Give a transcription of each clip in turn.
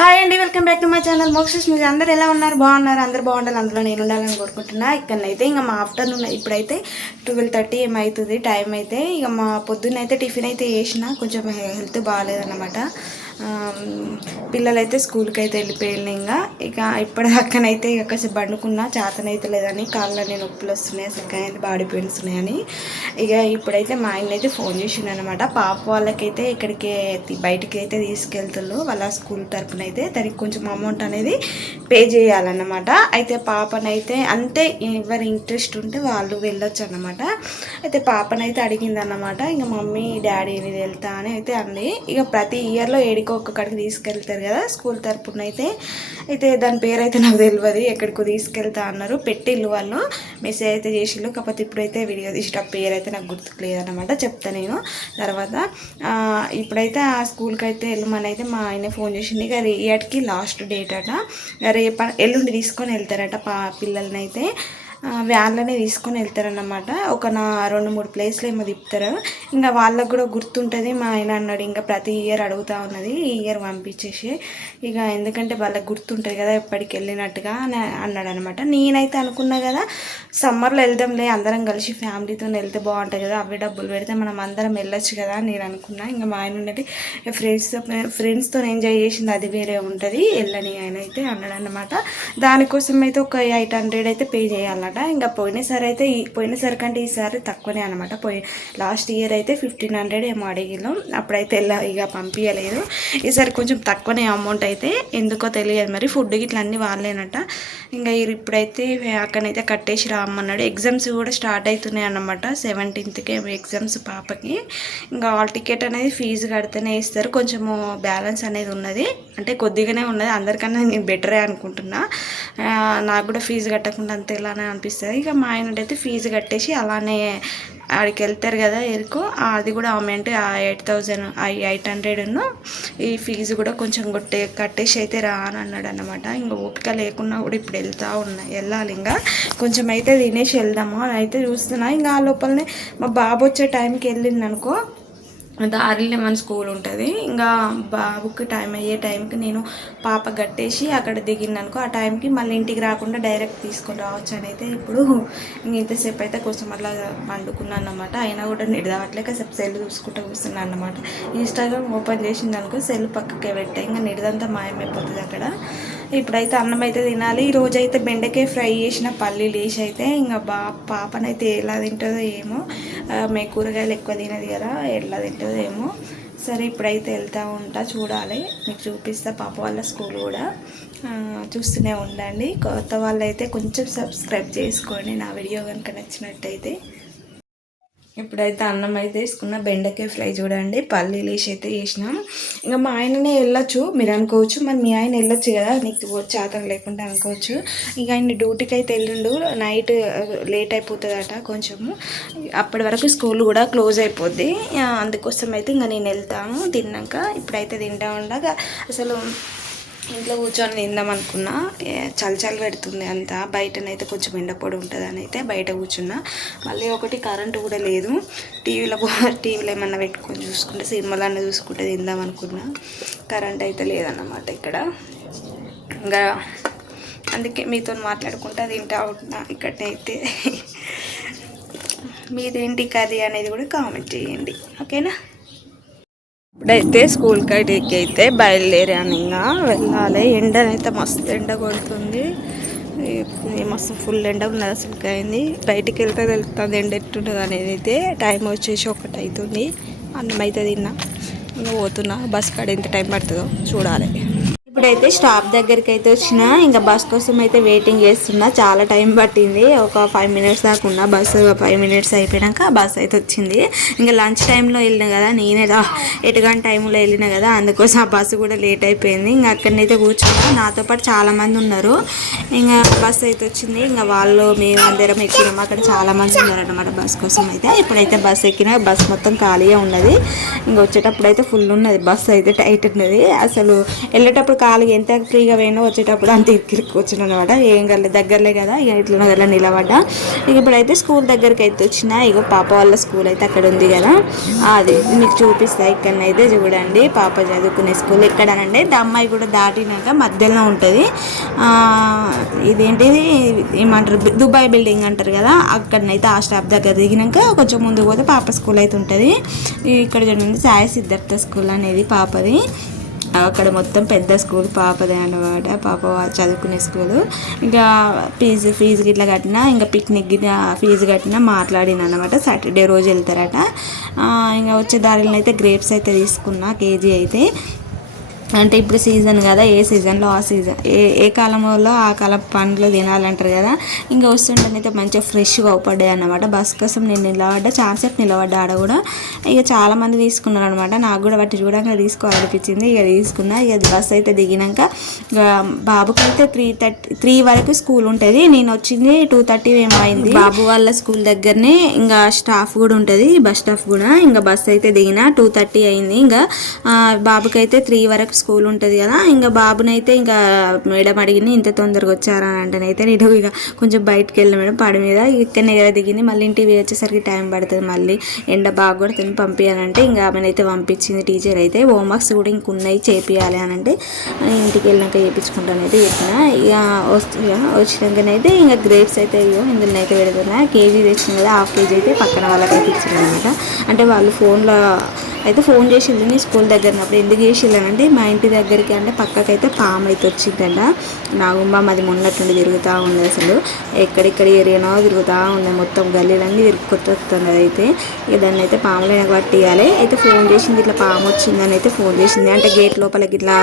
Hi అండి welcome back to my channel Mokshas మీరు అందరు ఎలా ఉన్నారు? బాగున్నారు? అందరు బాగుండాలి అందులో నేను ఉండాలని కోరుకుంటున్నా. ఇక్కడనైతే ఇంకా మా ఆఫ్టర్నూన్ ఇప్పుడైతే ట్వెల్వ్ థర్టీ ఏమవుతుంది టైం అయితే. ఇక మా పొద్దున్నైతే అయితే టిఫిన్ అయితే వేసిన కొంచెం హెల్త్ బాగాలేదన్నమాట. పిల్లలైతే స్కూల్కి అయితే వెళ్ళిపోయాను ఇంకా ఇక ఇప్పటిదాకానైతే ఇక కాసేపు బండుకున్నా చేతనైతే లేదని కాళ్ళని నొప్పులు వస్తున్నాయి అసలు అయితే బాడీ పెయిన్స్ ఉన్నాయని. ఇక ఇప్పుడైతే మా ఆయన అయితే ఫోన్ చేసిండు అనమాట పాప వాళ్ళకైతే ఇక్కడికి బయటికి అయితే తీసుకెళ్తున్నారు వాళ్ళ స్కూల్ తరపున అయితే దానికి కొంచెం అమౌంట్ అనేది పే చేయాలన్నమాట. అయితే పాపనైతే అంటే ఎవరి ఇంట్రెస్ట్ ఉంటే వాళ్ళు వెళ్ళొచ్చు అనమాట అయితే పాపనైతే అడిగిందన్నమాట ఇంకా మమ్మీ డాడీ నేను వెళ్తా అని అయితే అంది. ఇక ప్రతి ఇయర్లో ఏడికి ఒక్కొక్కడికి తీసుకెళ్తారు కదా స్కూల్ తరపున అయితే. అయితే దాని పేరు అయితే నాకు తెలియదు ఎక్కడికో తీసుకెళ్తా అన్నారు. పెట్టిల్లు వాళ్ళు మెసేజ్ అయితే చేసిళ్ళు. కాకపోతే ఇప్పుడైతే వీడియో తీసిన పేరు అయితే నాకు గుర్తుకు అనమాట చెప్తా నేను. తర్వాత ఇప్పుడైతే ఆ స్కూల్కి అయితే వెళ్ళమని అయితే మా ఆయన ఫోన్ చేసింది ఇక రేపటికి లాస్ట్ డేట్ అట. రేప ఎల్లుండి తీసుకొని వెళ్తారట పా పిల్లల్ని అయితే వ్యాన్లోనే తీసుకొని వెళ్తారన్నమాట. ఒక నా రెండు మూడు ప్లేస్లు ఏమో తిప్పుతారు. ఇంకా వాళ్ళకు కూడా గుర్తుంటుంది మా ఆయన అన్నాడు ఇంకా ప్రతి ఇయర్ అడుగుతా ఉన్నది ఈ ఇయర్ పంపించేసి. ఇక ఎందుకంటే వాళ్ళకి గుర్తుంటుంది కదా ఎప్పటికి వెళ్ళినట్టుగా అని అన్నాడు అనమాట నేనైతే అనుకున్నా కదా సమ్మర్లో వెళ్దాంలే అందరం కలిసి ఫ్యామిలీతో వెళ్తే బాగుంటుంది కదా అవే డబ్బులు పెడితే మనం అందరం వెళ్ళొచ్చు కదా నేను అనుకున్నా. ఇంకా మా ఆయన ఉన్నది ఫ్రెండ్స్తో ఫ్రెండ్స్తో ఎంజాయ్ చేసింది అది వేరే ఉంటుంది వెళ్ళని ఆయన అయితే అన్నాడు అనమాట దానికోసం అయితే ఒక ఎయిట్ హండ్రెడ్ అయితే పే చేయాలన్నమాట. ఇంకా పోయినసారి అయితే ఈ పోయినసారి కంటే ఈసారి తక్కువనే అనమాట. పోయి లాస్ట్ ఇయర్ అయితే ఫిఫ్టీన్ హండ్రెడ్ ఏమో అడిగినాం. అప్పుడైతే వెళ్ళా ఇక పంపించలేదు ఈసారి కొంచెం తక్కువనే అమౌంట్ అయితే ఎందుకో తెలియదు మరి. ఫుడ్ గిట్లా అన్నీ వాళ్ళేనట. ఇంకా ఇప్పుడైతే అక్కడైతే కట్టేసి రామన్నాడు ఎగ్జామ్స్ కూడా స్టార్ట్ అవుతున్నాయి అన్నమాట. సెవెంటీన్త్కి ఎగ్జామ్స్ పాపకి. ఇంకా హాల్ టికెట్ అనేది ఫీజు కడితేనే ఇస్తారు. కొంచెము బ్యాలెన్స్ అనేది ఉన్నది. అంటే కొద్దిగానే ఉన్నది. అందరికన్నా నేను బెటరే అనుకుంటున్నా. నాకు కూడా ఫీజు కట్టకుండా అంత ఎలానే అనిపిస్తుంది ఇక మా ఆయనటైతే ఫీజు కట్టేసి అలానే ఆడికి వెళ్తారు కదా ఎరుకో. అది కూడా amount eight thousand eight hundred ఈ ఫీజు కూడా కొంచెం కొట్టే కట్టేసి అయితే రా అని అన్నాడు అనమాట ఇంకా ఓపిక లేకున్నా కూడా ఇప్పుడు వెళ్తా ఉన్నా. వెళ్ళాలి ఇంకా. కొంచెం అయితే తినేసి వెళ్దాము అని అయితే చూస్తున్నా. ఇంకా ఆ లోపలనే మా బాబు వచ్చే టైంకి వెళ్ళింది అనుకో దారిలో మన స్కూల్ ఉంటుంది. ఇంకా బాబుకి టైం అయ్యే టైంకి నేను పాప కట్టేసి అక్కడ దిగిందనుకో ఆ టైంకి మళ్ళీ ఇంటికి రాకుండా డైరెక్ట్ తీసుకొని రావచ్చు అని అయితే ఇప్పుడు ఇంతసేపు అయితే కొంచెం అట్లా పండుకున్నాను అనమాట అయినా కూడా నిడదావట్లే కాసేపు సెల్ చూసుకుంటూ కూర్చున్నాను అనమాట ఇన్స్టాగ్రామ్ ఓపెన్ చేసింది అనుకో సెల్ పక్కకే పెట్టా. ఇంకా నిడదంతా మాయమైపోతుంది అక్కడ. ఇప్పుడైతే అన్నం అయితే తినాలి. ఈరోజు అయితే బెండకాయ ఫ్రై చేసిన పల్లీలు వేసి అయితే ఇంకా బా పాపనైతే ఎలా తింటుందో ఏమో మే కూరగాయలు ఎక్కువ తినదు కదా ఎలా తింటుందో ఏమో. సరే ఇప్పుడైతే వెళ్తూ ఉంటా చూడాలి. మీకు చూపిస్తా పాప వాళ్ళ స్కూల్ కూడా. చూస్తూనే ఉండండి. కొత్త వాళ్ళైతే కొంచెం సబ్స్క్రైబ్ చేసుకోండి. నా వీడియో కనుక నచ్చినట్టయితే. ఇప్పుడైతే అన్నం అయితే వేసుకున్న బెండకాయ ఫ్రై చూడండి. పల్లీలు వేసి అయితే చేసినాం ఇంకా మా ఆయననే వెళ్ళొచ్చు మీరు అనుకోవచ్చు. మరి మీ ఆయన వెళ్ళొచ్చు కదా నీకు చేతం లేకుండా అనుకోవచ్చు. ఇక ఆయన డ్యూటీకి అయితే వెళ్ళిండు. నైట్ లేట్ అయిపోతుందట కొంచెము. అప్పటి వరకు స్కూల్ కూడా క్లోజ్ అయిపోద్ది. అందుకోసం అయితే ఇంకా నేను వెళ్తాను. తిన్నాక ఇప్పుడైతే తింటా ఉండగా. అసలు ఇంట్లో కూర్చొని తిందాం అనుకున్నా. చలి చలి పెడుతుంది అంతా. బయటనైతే కొంచెం ఎండపొడి ఉంటుంది అని అయితే బయట కూర్చున్నా. మళ్ళీ ఒకటి కరెంటు కూడా లేదు. టీవీలో టీవీలో ఏమన్నా పెట్టుకొని చూసుకుంటే సినిమాలన్నీ చూసుకుంటే తిందాం అనుకున్నా. కరెంట్ అయితే లేదన్నమాట ఇక్కడ. ఇంకా అందుకే మీతో మాట్లాడుకుంటా తింటా ఉంటున్నా ఇక్కడనైతే. మీదేంటి కర్రీ అనేది కూడా కామెంట్ చేయండి. ఓకేనా? ఇప్పుడైతే స్కూల్ కాడికి అయితే బయలుదేరాను ఇంకా వెళ్ళాలి. ఎండనైతే మస్తు ఎండ కొడుతుంది. మస్తు ఫుల్ ఎండ ఉన్నది అసలు అయింది బయటికి వెళ్తే వెళ్తుంది ఎండ ఎట్టుంటుంది అనేది అయితే. టైం వచ్చేసి ఒకటి అవుతుంది అన్నం అయితే తిన్నా. ఇంకా పోతున్నా. బస్ కాడ ఎంత టైం పడుతుందో చూడాలి. ఇప్పుడైతే స్టాప్ దగ్గరికి అయితే వచ్చిన ఇంకా బస్ కోసం అయితే వెయిటింగ్ చేస్తున్నా. చాలా టైం పట్టింది. ఒక ఫైవ్ మినిట్స్ దాకా ఉన్న. బస్సు ఫైవ్ మినిట్స్ అయిపోయాక బస్ అయితే వచ్చింది. ఇంకా లంచ్ టైంలో వెళ్ళిన కదా నేనే రా టైంలో వెళ్ళిన కదా అందుకోసం ఆ బస్సు కూడా లేట్ అయిపోయింది. ఇంకా అక్కడనైతే కూర్చున్నా. నాతో పాటు చాలా మంది ఉన్నారు. ఇంకా బస్సు అయితే వచ్చింది. ఇంకా వాళ్ళు మేము అందరం ఎక్కినాం. అక్కడ చాలా మంది ఉన్నారు బస్ కోసం అయితే ఇప్పుడైతే బస్సు ఎక్కిన బస్ మొత్తం ఖాళీగా ఉన్నది. ఇంకా వచ్చేటప్పుడు అయితే ఫుల్ ఉన్నది. బస్సు అయితే టైట్ ఉన్నది. అసలు వెళ్ళేటప్పుడు ఖాళీగా ఎంత ఫ్రీగా పోయినా వచ్చేటప్పుడు అంత ఇరికి వచ్చిన అనమాట ఏం కలే దగ్గరలే కదా. ఇక ఇట్లా గల నిలబడ్డా. ఇక ఇప్పుడైతే స్కూల్ దగ్గరికి అయితే వచ్చిన. ఇక పాప వాళ్ళ స్కూల్ అయితే అక్కడ ఉంది కదా. అది మీకు చూపిస్తా. ఇక్కడనైతే చూడండి. పాప చదువుకునే స్కూల్ ఎక్కడనంటే దమ్మాయి అమ్మాయి కూడా దాటినాక మధ్యలో ఉంటుంది. ఇదేంటిది? ఏమంటారు? దుబాయ్ బిల్డింగ్ అంటారు కదా. అక్కడనైతే ఆ స్టాప్ దగ్గర దిగినాక కొంచెం ముందుకు పోతే పాప స్కూల్ అయితే ఉంటుంది. ఇక్కడ చూడండి సాయి సిద్ధార్థ స్కూల్ అనేది పాపది. అక్కడ మొత్తం పెద్ద స్కూల్ పాపదే అన్నమాట. పాప చదువుకునే స్కూలు. ఇంకా ఫీజు ఫీజు గిట్లా కట్టినా ఇంకా పిక్నిక్ గిట్లా ఫీజు కట్టినా మాట్లాడిన అనమాట సాటర్డే రోజు వెళ్తారట. ఇంకా వచ్చే దారిలో అయితే గ్రేప్స్ అయితే తీసుకున్నా కేజీ అయితే. అంటే ఇప్పుడు సీజన్ కదా ఏ సీజన్లో ఆ సీజన్ ఏ ఏ కాలంలో ఆ కాలం పండ్లు తినాలంటారు కదా ఇంకా వస్తుంటేనైతే మంచిగా ఫ్రెష్గా అవుపడ్డాయి అనమాట బస్ కోసం నేను నిలబడ్డా చాలాసేపు నిలబడ్డా ఆడ కూడా. ఇక చాలామంది తీసుకున్నారు అనమాట నాకు కూడా వాటి చూడంగా తీసుకోవాలనిపించింది. ఇక తీసుకున్నా ఇక బస్ అయితే దిగినాక బాబుకి అయితే త్రీ థర్టీ త్రీ వరకు స్కూల్ ఉంటుంది. నేను వచ్చింది టూ థర్టీ ఏమైంది అయింది. బాబు వాళ్ళ స్కూల్ దగ్గరనే ఇంకా స్టాఫ్ కూడా ఉంటుంది బస్ స్టాఫ్ కూడా. ఇంకా బస్ అయితే దిగిన టూ థర్టీ అయింది. ఇంకా బాబుకి అయితే త్రీ వరకు స్కూల్ ఉంటుంది కదా ఇంకా బాబునైతే ఇంకా మేడం అడిగింది ఇంత తొందరగా వచ్చారా? అంటేనైతే నేను ఇక కొంచెం బయటకు వెళ్ళిన మేడం పడి మీద ఇక్కడనే కదా దిగింది. మళ్ళీ ఇంటికి వచ్చేసరికి టైం పడుతుంది మళ్ళీ ఎండ బాగా కూడా తిని పంపించాలంటే ఇంకా ఆమెనైతే పంపించింది. టీచర్ అయితే హోంవర్క్స్ కూడా ఇంక ఉన్నాయి చేపియాలి అని అంటే ఇంటికి వెళ్ళాక చేయించుకుంటాను అయితే చెప్పిన. ఇక వస్తు వచ్చినాకనైతే ఇంకా గ్రేప్స్ అయితే ఇగో ఇందులో అయితే పెడుతున్నా. కేజీ తెచ్చిన కదా హాఫ్ కేజీ అయితే పక్కన వాళ్ళకైతే ఇచ్చిన అనమాట. అంటే వాళ్ళు ఫోన్లో అయితే ఫోన్ చేసింది నీ స్కూల్ దగ్గర ఉన్నప్పుడు. ఎందుకు చేసిల్లానంటే మా ఇంటి దగ్గరికి అంటే పక్కకైతే పాము అయితే వచ్చిందంట. నాగుంబం అది మొన్నట్టుండి తిరుగుతూ ఉంది అసలు. ఎక్కడెక్కడ ఏరియానో తిరుగుతూ ఉంది మొత్తం గల్లీలన్నీ తిరుగుతూ వస్తుంది అయితే ఇక దాన్ని అయితే పాములు పట్టియాలి. అయితే ఫోన్ చేసింది ఇట్లా పాము వచ్చిందని అయితే ఫోన్ చేసింది. అంటే గేట్ లోపలికి ఇట్లా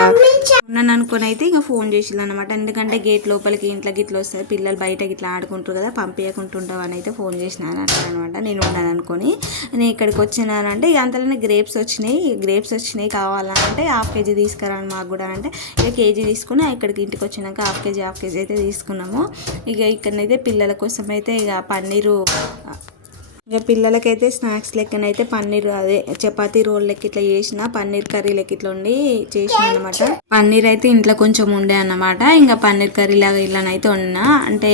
ఉన్నాను అనుకుని అయితే ఇంకా ఫోన్ చేసింది అనమాట ఎందుకంటే గేట్ లోపలికి ఇంట్లో గిట్లా వస్తారు పిల్లలు బయట గిట్లా ఆడుకుంటారు కదా పంపించకుంటుంటావు అని అయితే ఫోన్ చేసినాను అంటారు అనమాట నేను ఉన్నాను అనుకొని. నేను ఇక్కడికి వచ్చినానంటే ఇక అంతలోనే గ్రేప్స్ వచ్చినాయి. గ్రేప్స్ వచ్చినాయి కావాలంటే హాఫ్ కేజీ తీసుకురాను మాకు కూడా అంటే. ఇక కేజీ తీసుకుని ఇక్కడికి ఇంటికి వచ్చినాక హాఫ్ కేజీ హాఫ్ కేజీ అయితే తీసుకున్నాము. ఇక ఇక్కడనైతే పిల్లల కోసం అయితే ఇక పన్నీరు ఇక పిల్లలకైతే స్నాక్స్ లెక్కనైతే పన్నీర్ అదే చపాతీ రోల్ లెక్క ఇట్లా చేసిన పన్నీర్ కర్రీ లెక్క ఇట్లా ఉండి చేసిన అనమాట పన్నీర్ అయితే ఇంట్లో కొంచెం ఉండే అన్నమాట. ఇంకా పన్నీర్ కర్రీ లాగా ఇలానైతే ఉన్నా అంటే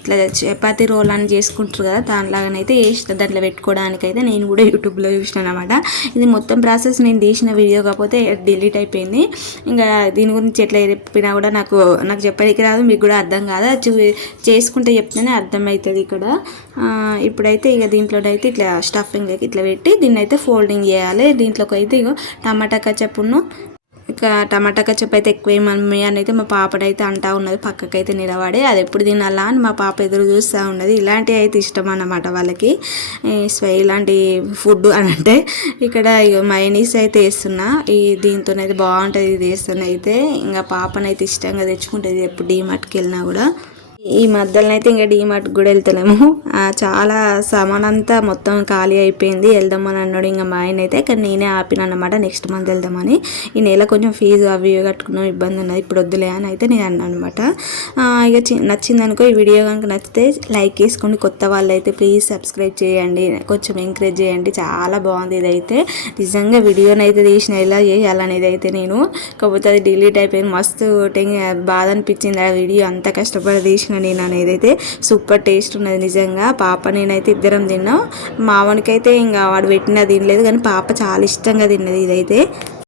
ఇట్లా చపాతీ రోల్ అని చేసుకుంటారు కదా దానిలాగానైతే చేసిన. దాంట్లో పెట్టుకోవడానికి అయితే నేను కూడా యూట్యూబ్లో చూసిన అనమాట ఇది మొత్తం ప్రాసెస్ నేను తీసిన వీడియో కాకపోతే డిలీట్ అయిపోయింది. ఇంకా దీని గురించి ఎట్లా చెప్పినా కూడా నాకు నాకు చెప్పడానికి రాదు మీకు కూడా అర్థం కాదు. అది చూ- చేసుకుంటే చెప్తేనే అర్థమవుతుంది ఇక్కడ. ఇప్పుడైతే ఇక దీంట్లో దీంట్లోనైతే ఇట్లా స్టఫింగ్ ఇట్లా పెట్టి దీన్ని అయితే ఫోల్డింగ్ చేయాలి. దీంట్లోకి అయితే ఇగో టమాటా కచ్చప్పును ఇక టమాటా కచ్చప్ అయితే ఎక్కువ మమ్మీ అని అయితే మా పాపడైతే అంటా ఉన్నది. పక్కకైతే నిలబడి అది ఎప్పుడు తినాలా అని మా పాప ఎదురు చూస్తూ ఉన్నది. ఇలాంటివి అయితే ఇష్టం అన్నమాట వాళ్ళకి. స్వై ఇలాంటి ఫుడ్ అని అంటే ఇక్కడ మైనీస్ అయితే వేస్తున్నా. ఈ దీంతోనైతే బాగుంటుంది ఇది వేస్తున్నా అయితే. ఇంకా పాపనైతే ఇష్టంగా తెచ్చుకుంటుంది ఎప్పుడు డీమార్ట్కి వెళ్ళినా కూడా. ఈ మధ్యలో అయితే ఇంకా డీమార్ట్ కూడా వెళ్తలేము. చాలా సామాన్ అంతా మొత్తం ఖాళీ అయిపోయింది. వెళ్దామని అన్నాడు ఇంకా మా ఆయన అయితే. కానీ నేనే ఆపిన అనమాట నెక్స్ట్ మంత్ వెళ్దామని. ఈ నెల కొంచెం ఫీజు అవి ఇవి కట్టుకున్నాం. ఇబ్బంది ఉన్నది. ఇప్పుడు వద్దులే అని అయితే నేను అన్నాను అనమాట ఇక నచ్చింది అనుకో ఈ వీడియో కనుక నచ్చితే లైక్ చేసుకోండి కొత్త వాళ్ళు అయితే ప్లీజ్ సబ్స్క్రైబ్ చేయండి. కొంచెం ఎంకరేజ్ చేయండి. చాలా బాగుంది ఇదైతే. నిజంగా వీడియోని అయితే తీసిన ఎలా చేయాలనేది అయితే నేను. కాకపోతే అది డిలీట్ అయిపోయింది. మస్తు బాధ అనిపించింది ఆ వీడియో. అంత కష్టపడి తీసిన నేను అనేది అయితే సూపర్ టేస్ట్ ఉన్నది నిజంగా. పాప నేనైతే ఇద్దరం తిన్నాం. మావనికైతే ఇంకా వాడు పెట్టిన తినలేదు కానీ పాప చాలా ఇష్టంగా తిన్నది ఇదైతే.